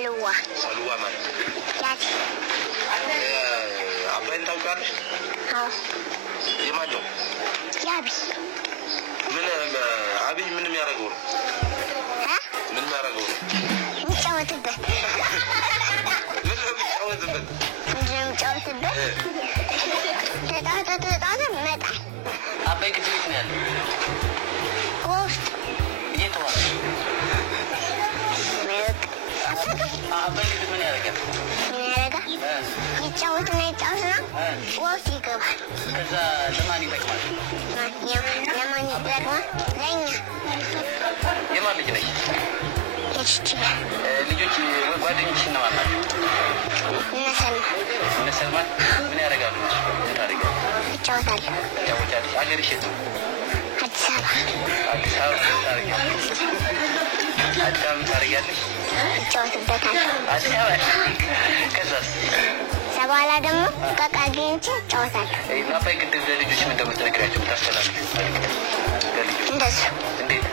سلوى ማለት ያት አባይን ታውቃለሽ? አዎ የማን ነው? ያቢ ምን አብይ ምን የሚያደርገው ነው? ምን የሚያደርገው ነው? የሚጫወትበት ተጣጣጣ መጣ አባይ ግድ ቤት ነው ያለው ውስጥ እየተዋለ አባይ ግድ ምን ያደርጋል? ይጫወትና ውስጥ ይገባል። ከዛ ለማን ይጠቅማል? ለማን ይጠቅማል? ለእኛ የማን ልጅ ነሽ? ልጆች ጓደኞችሽ እነማን ናቸው? እነ ሰልማን ምን ያደርጋሉ? ምን ታደርጊያለሽ? ይጫወታሉ። ትጫወቻለሽ? አገርሽ የት ነው? አዲስ አበባ ታደርጊያለሽ? አዲስ አበባ ታደርጊያለሽ? ይጫወትበታል። አዲስ አበባ ከዛስ በኋላ ደግሞ ከቃጊንቺ ይጫወታሉ። አባይ ግድብ ለልጆች ምን እንደምትነግሪያቸው ታስተላልፊ? እንደሱ እንዴት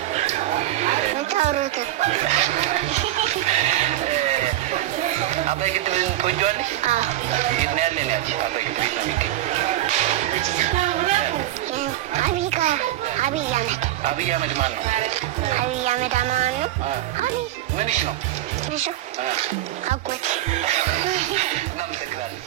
ምታወሩት? አባይ ግድብን ትወጂዋለሽ? አዎ። የት ነው ያለን ያልሽ? አባይ ግድብ የት ነው የሚገኝ? አብይ አህመድ ማን ነው? አብይ አህመድ ማን ነው? አብይ ምንሽ ነው? እሺ አጎቴ እናመሰግናለን።